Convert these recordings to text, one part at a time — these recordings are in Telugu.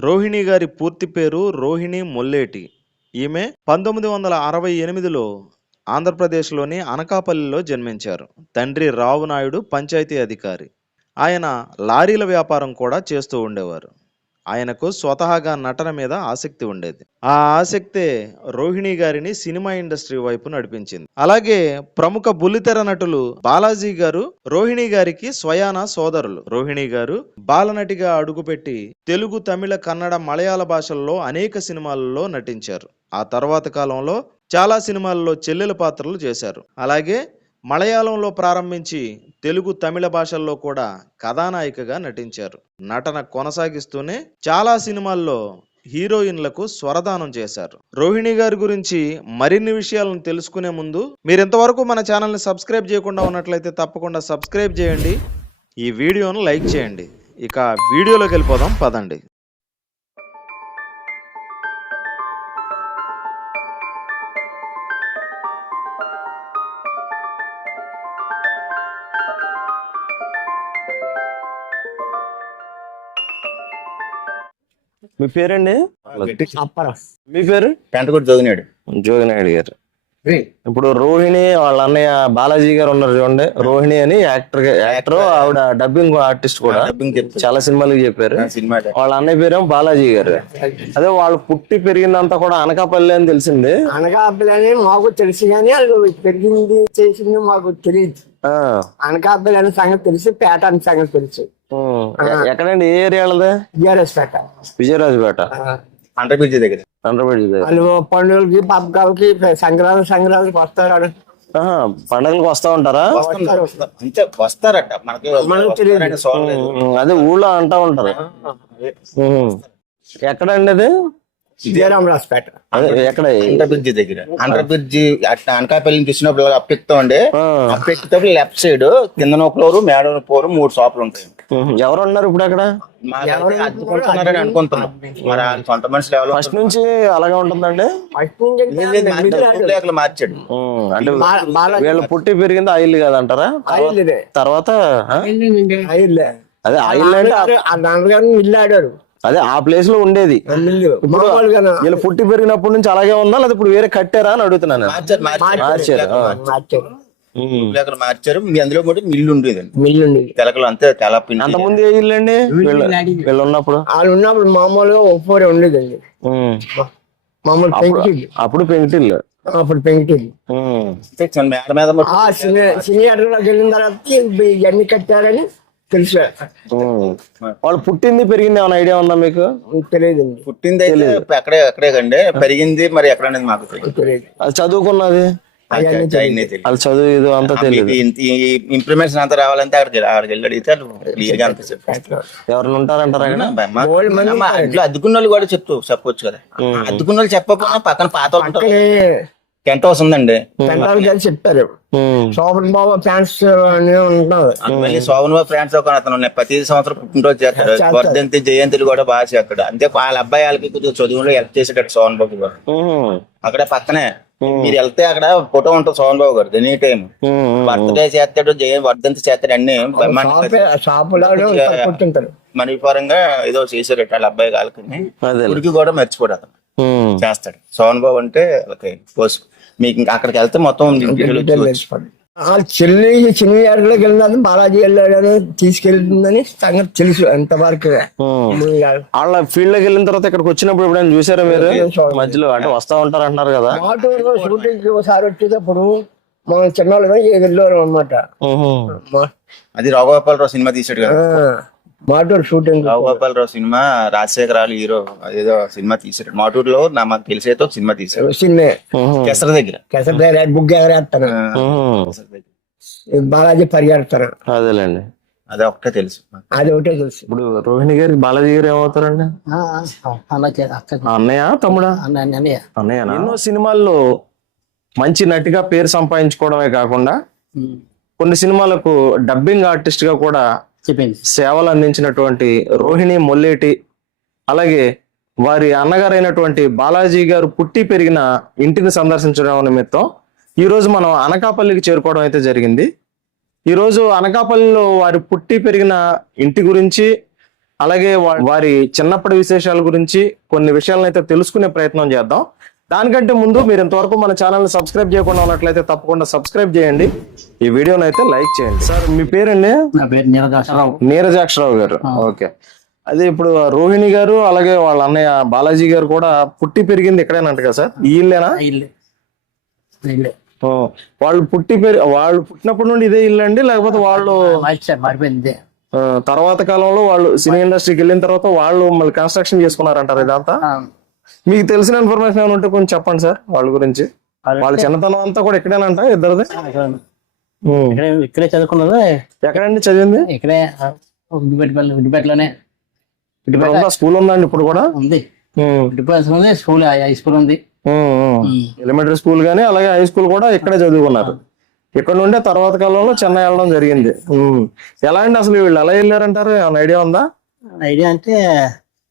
రోహిణి గారి పూర్తి పేరు రోహిణి మొల్లేటి. ఈమె పంతొమ్మిది వందల అరవై ఎనిమిదిలో ఆంధ్రప్రదేశ్లోని అనకాపల్లిలో జన్మించారు. తండ్రి రావు నాయుడు పంచాయతీ అధికారి. ఆయన లారీల వ్యాపారం కూడా చేస్తూ ఉండేవారు. ఆయనకు స్వతహాగా నటన మీద ఆసక్తి ఉండేది. ఆ ఆసక్తే రోహిణి గారిని సినిమా ఇండస్ట్రీ వైపు నడిపించింది. అలాగే ప్రముఖ బుల్లితెర నటులు బాలాజీ గారు రోహిణి గారికి స్వయాన సోదరులు. రోహిణి గారు బాలనటిగా అడుగుపెట్టి తెలుగు తమిళ కన్నడ మలయాళ భాషల్లో అనేక సినిమాలలో నటించారు. ఆ తర్వాత కాలంలో చాలా సినిమాల్లో చెల్లెల పాత్రలు చేశారు. అలాగే మలయాళంలో ప్రారంభించి తెలుగు తమిళ భాషల్లో కూడా కథానాయికగా నటించారు. నటన కొనసాగిస్తూనే చాలా సినిమాల్లో హీరోయిన్లకు స్వరదానం చేశారు. రోహిణి గారి గురించి మరిన్ని విషయాలను తెలుసుకునే ముందు మీరు ఇంతవరకు మన ఛానల్ని సబ్స్క్రైబ్ చేయకుండా ఉన్నట్లయితే తప్పకుండా సబ్స్క్రైబ్ చేయండి. ఈ వీడియోను లైక్ చేయండి. ఇక వీడియోలోకి వెళ్ళిపోదాం. పదండి. మీ పేరండి? అప్పరా. మీ పేరు? పెంటకొట్టి చదివినాడు జోగినాయుడు గారు. ఇప్పుడు రోహిణి వాళ్ళ అన్నయ్య బాలాజీ గారు ఉన్నారు చూడండి. రోహిణి అని యాక్టర్ యాక్టర్ ఆవిడ డబ్బింగ్ ఆర్టిస్ట్ కూడా. చాలా సినిమాలకు చెప్పారు. సినిమా వాళ్ళ అన్నయ్య పేరేమో బాలాజీ గారు. అదే వాళ్ళు పుట్టి పెరిగిందంతా కూడా అనకాపల్లి అని తెలిసింది. అనకాపల్లి మాకు తెలుసు కానీ వాళ్ళు పెరిగింది చేసింది మాకు తెలియదు. ఆ, అనకాపల్లి అనే సంగతి తెలుసు పేట అనే సంగతి తెలుసు. ఎక్కడండి? ఏ ఏరియా వాళ్ళది బిఆర్ఎస్ పేట విజయరాజుపేట బ్రిడ్జి దగ్గర. వాళ్ళు పండుగలకి పబ్బకాలకి సంక్రాంతి సంక్రాంతికి వస్తారు పండగలకు వస్తా ఉంటారా? అంతే వస్తారట. మనకి అదే ఊళ్ళో అంటా ఉంటారు. ఎక్కడండి అది? జయరామరాజు పేట అదే ఎక్కడ? అంటర్ బ్రిడ్జి దగ్గర. అంటర్ బ్రిడ్జి అట్లా అనకాపల్లి నుంచి వచ్చినప్పుడు అప్పెక్తా ఉండే. అప్పెక్కినప్పుడు లెఫ్ట్ సైడ్ కింద ఫ్లోర్ మేడ ఫ్లోర్ మూడు షాపులు ఉంటాయి. ఎవరు ఉన్నారు ఇప్పుడు అక్కడ? అనుకుంటున్నాం. మరి సొంత మనుషులు ఎవరో ఫస్ట్ నుంచి అలాగే ఉంటుందండి? ఫస్ట్ మార్చాడు. అంటే వీళ్ళు పుట్టి పెరిగింది ఆయిల్ కాదంటారా. తర్వాత అదే ఆయిల్ అంటే నాన్నగారు ఇల్లు ఆడారు అదే ఆ ప్లేస్లో ఉండేది. వీళ్ళు పుట్టి పెరిగినప్పటి నుంచి అలాగే ఉందా? లేదా ఇప్పుడు వేరే కట్టారా అని అడుగుతున్నాను నేను. మార్చారు మార్చారు. మార్చారు అందులో కూడా మిల్లు ఉండేది మిల్లు ఉంది తెలకలు అంతే తెల అంత ముందు ఏ ఇల్లు అండి? వీళ్ళు ఉన్నప్పుడు? వాళ్ళు ఉన్నప్పుడు మామూలుగా ఒప్పోరే ఉండేదండి. మామూలు పెంకిటిల్లు. అప్పుడు పెంకిటిల్లు. అప్పుడు పెంకిటిల్లు. మేడ మీద సినీ సినియాటర్లోకి వెళ్ళిన తర్వాత ఇవన్నీ కట్టారని తెలుసు. వాళ్ళు పుట్టింది పెరిగింది ఏమైనా ఐడియా ఉందా మీకు? తెలియదండి పుట్టింది అయితే అక్కడే అక్కడే కండి. పెరిగింది మరి ఎక్కడ అనేది మాకు తెలియదు తెలియదు అది చదువుకున్నది? తెలియదు. వాళ్ళు చదువు ఇది అంతా తెలియదు ఇన్ఫర్మేషన్ అంతా రావాలంటే అక్కడికి అక్కడికి వెళ్ళి అడిగితే క్లియర్గా అంత చెప్పారు ఎవరిని ఉంటారంటారా అక్కడ ఇంట్లో అద్దుకున్న వాళ్ళు కూడా చెప్తూ చెప్పొచ్చు కదా. అద్దుకున్న వాళ్ళు చెప్పకపోయినా పక్కన పాత వాళ్ళు ఉంటారు. టెంట్ హౌస్ ఉందండి. సెంట్రల్ గారు చెప్పారు. ఉమ్. శోభన్ బాబు ఫ్యాన్స్ మళ్ళీ శోభన్ బాబు ఫ్రెండ్స్ ఒక అతను ఉన్నాయి. ప్రతి సంవత్సరం పుట్టినరోజు చేస్తాడు. వర్ధంతి జయంతులు కూడా బాగా చేస్తాడు. అంతే వాళ్ళ అబ్బాయి వాళ్ళకి కొద్దిగా చదువులో హెల్ప్ చేసేటట్టు శోభన్ బాబు గారు. అక్కడ పక్కనే. మీరు వెళ్తే అక్కడ ఫోటో ఉంటుంది శోభన్ బాబు గారు ఎనీ టైం. బర్త్డే చేస్తాడు జయ వర్ధంతి చేస్తాడు అన్ని బ్రహ్మాండంగా షాపులో కూర్చుంటారు మనీ పరంగా ఏదో చేశారట వాళ్ళ అబ్బాయి వాళ్ళకి అదే ఉడికి కూడా మర్చిపోడు అతను. చేస్తాడు. సోహన్ బాబు అంటే ఓకే పోసు మీకు ఇంకా అక్కడికి వెళ్తే మొత్తం. ఆ చెల్లి సినియాటర్లోకి వెళ్ళినది బాలాజీ వెళ్ళాడని తీసుకెళ్తుందని సంగతి తెలుసు ఎంతవరకు ఉమ్. వాళ్ళ ఫీల్డ్లోకి వెళ్ళిన తర్వాత ఇక్కడికి వచ్చినప్పుడు ఎప్పుడైనా చూసారా మీరు? మధ్యలో అంటే వస్తా ఉంటారు అంటున్నారు కదా షూటింగ్ ఒకసారి వచ్చేటప్పుడు మనం చిన్నోళ్ళగా వెళ్ళారు అనమాట ఉహు. అది రాఘగోపాలరావు సినిమా తీసాడు కదా. మాటూరు షూటింగ్ రాఘగోపాలరావు సినిమా రాజశేఖరాలు హీరో ఏదో సినిమా తీసాడు మాటూరులో నా మాకు తెలిసేతో సినిమా తీసాడు చిన్న ఉహు. కెసర దగ్గర. కేసరి బుక్ ఎగరేస్తాను ఉహు. కెసర దగ్గర. బాలాజీ పరిగెడతాను అదేలేండి. అది ఒకటే తెలుసు అది ఒకటే తెలుసు. ఇప్పుడు రోహిణి గారి బాలాజీ గారు ఏమవుతారండి? ఆ అన్నయ్య తమ్ముడా? అన్నయ్య ఎన్నో సినిమాల్లో మంచి నటిగా పేరు సంపాదించుకోవడమే కాకుండా కొన్ని సినిమాలకు డబ్బింగ్ ఆర్టిస్ట్గా కూడా సేవలు అందించినటువంటి రోహిణి మొల్లేటి అలాగే వారి అన్నగారైనటువంటి బాలాజీ గారు పుట్టి పెరిగిన ఇంటిని సందర్శించడం నిమిత్తం ఈ రోజు మనం అనకాపల్లికి చేరుకోవడం అయితే జరిగింది. ఈరోజు అనకాపల్లిలో వారి పుట్టి పెరిగిన ఇంటి గురించి అలాగే వారి చిన్నప్పటి విశేషాల గురించి కొన్ని విషయాలను అయితే తెలుసుకునే ప్రయత్నం చేద్దాం. దానికంటే ముందు మీరు ఇంతవరకు మన ఛానల్ సబ్స్క్రైబ్ చేయకుండా ఉన్నట్లయితే తప్పకుండా సబ్స్క్రైబ్ చేయండి. ఈ వీడియోని అయితే లైక్ చేయండి. సార్ మీ పేరండి? నా పేరు నీరదాసరావు నీరజాక్షరావు గారు. ఓకే. అదే ఇప్పుడు రోహిణి గారు అలాగే వాళ్ళ అన్నయ్య బాలాజీ గారు కూడా పుట్టి పెరిగింది ఇక్కడేనంట కదా సార్? ఈ ఇల్లేనా? ఇల్లే. ఇల్లే. ఓ, వాళ్ళు పుట్టి పెరి వాళ్ళు పుట్టినప్పటి నుండి ఇదే ఇల్లు అండి లేకపోతే వాళ్ళు మారిపోయింది తర్వాత కాలంలో వాళ్ళు సినీ ఇండస్ట్రీకి వెళ్ళిన తర్వాత వాళ్ళు మళ్ళీ కన్స్ట్రక్షన్ చేసుకున్నారంటారు ఇదంతా? మీకు తెలిసిన ఇన్ఫర్మేషన్ ఏమైనా ఉంటే కొంచెం చెప్పండి సార్ వాళ్ళ గురించి. వాళ్ళు చిన్నతనం అంతా కూడా ఇక్కడేనంట ఇద్దరిది? ఇక్కడ చదువుకున్నారు ఎక్కడండి చదివింది? ఇక్కడే ఉందా స్కూల్ ఉందా అండి ఇప్పుడు కూడా? ఉంది. ఉంది స్కూల్ హై స్కూల్ ఉంది. ఎలిమెంటరీ స్కూల్ గానీ అలాగే హై స్కూల్ కూడా ఇక్కడే చదువుకున్నారు. ఇక్కడ నుండే తర్వాత కాలంలో చెన్నై వెళ్ళడం జరిగింది. ఎలా అండి అసలు వీళ్ళు ఎలా వెళ్ళారంటారు? ఏమైనా ఐడియా ఉందా? ఐడియా అంటే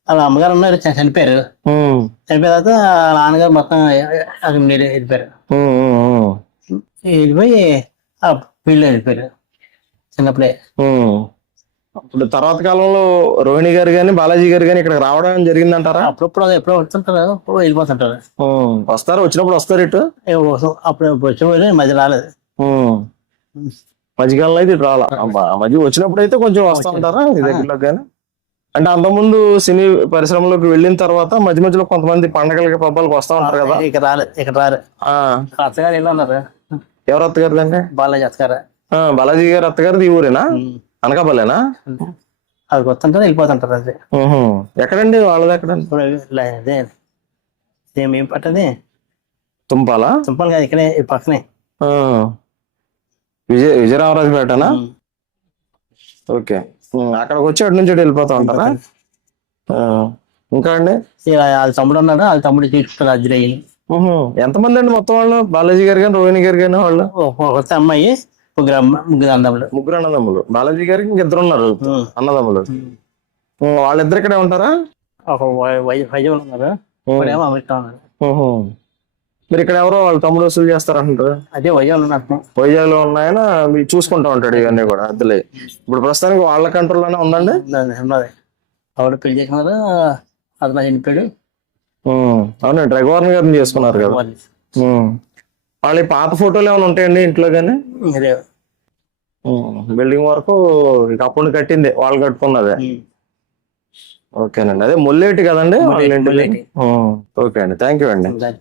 వాళ్ళ అమ్మగారు ఉన్నారు చనిపోయారు. చనిపోయిన తర్వాత వాళ్ళ నాన్నగారు మొత్తం అక్కడ వెళ్ళిపోయారు. వెళ్ళిపోయి ఆ ఫీల్డ్ వెళ్ళిపోయారు చిన్నప్పుడే. ఇప్పుడు తర్వాత కాలంలో రోహిణి గారు గాని బాలాజీ గారు గాని ఇక్కడ రావడం జరిగిందంటారా? అప్పుడప్పుడు ఎప్పుడో వస్తుంటారు వెళ్ళిపోతుంటారు. వస్తారు వచ్చినప్పుడు వస్తారు ఇటు? అప్పుడు వచ్చే మధ్య రాలేదు. మధ్యకాలంలో అయితే ఇటు రాలా. మధ్య వచ్చినప్పుడు అయితే కొంచెం వస్తా ఉంటారా? ఈ దగ్గరలోకి కానీ అంటే అంతకుముందు సినీ పరిశ్రమలోకి వెళ్ళిన తర్వాత మధ్య మధ్యలో కొంతమంది పండగలకి పబ్బాలకు వస్తా ఉంటారు కదా. ఇక్కడ రాలేదు ఇక్కడ ఆ. అత్తగారు ఇలా ఉన్నారు ఎవరు అత్తగారిదండి బాలాజీ అత్తగారు. బాలాజీ గారు అత్తగారిది ఈ ఊరేనా? అనకాపల్లేనా? అది వస్తుంటారు వెళ్ళిపోతుంటారు అది. ఉహు. ఎక్కడండి? వాళ్ళది ఎక్కడండి? ఇప్పుడు ఇలా ఏం పట్టది? తుంపాలా? సింపుల్గా ఇక్కడే ఈ పక్కనే. ఆ. విజయ విజయరామరాజుపేటనా. ఓకే. అక్కడికి వచ్చి అటు నుంచి వెళ్ళిపోతా ఉంటారా. ఇంకా అండి? వాళ్ళ తమ్ముడు ఉన్నాడు వాళ్ళ తమ్ముడు తీసుకుంటారు అజ్రయ్యి. ఎంతమంది అండి మొత్తం వాళ్ళు? బాలాజీ గారు కానీ రోహిణి గారు కానీ వాళ్ళు? ఒక అమ్మాయి ముగ్గురు ముగ్గురు అందములు ముగ్గురు అన్నదమ్ములు. బాలాజీ గారికి ఇంకిద్దరు ఉన్నారు. అన్నదమ్ములు. వాళ్ళిద్దరు ఇక్కడే ఉంటారా? ఒక వై- వై- వైజాగ్ ఉన్నారు. ఇప్పుడేమో అమెరికా ఉన్నారు. మీరు ఇక్కడ ఎవరో వాళ్ళ తమ్ముడు వసూలు చేస్తారంటారు అదే వైజాగ్ వైజాగ్లో ఉన్నాయన? మీరు చూసుకుంటా ఉంటాడు ఇవన్నీ కూడా అద్దలే. ఇప్పుడు ప్రస్తుతానికి వాళ్ళ కంట్రోల్లోనే ఉందండి? ఉన్నది ఆవిడ పెళ్ళి చేసినారు అతను చనిపోయాడు. ఉమ్, అవునండి రఘువరన్ గారిని చేసుకున్నారు కదా. వాళ్ళు ఉమ్. వాళ్ళ ఈ పాత ఫోటోలు ఏమైనా ఉంటాయండి ఇంట్లో కానీ. బిల్డింగ్ వరకు ఇక అప్పుడు కట్టింది వాళ్ళు కట్టుకున్నదే. ఉమ్. ఓకేనండి. అదే ముల్లేటి కదండి వాళ్ళ ముల్లేటి. ఉమ్, ఓకే అండి. థ్యాంక్ యూ అండి. దాని-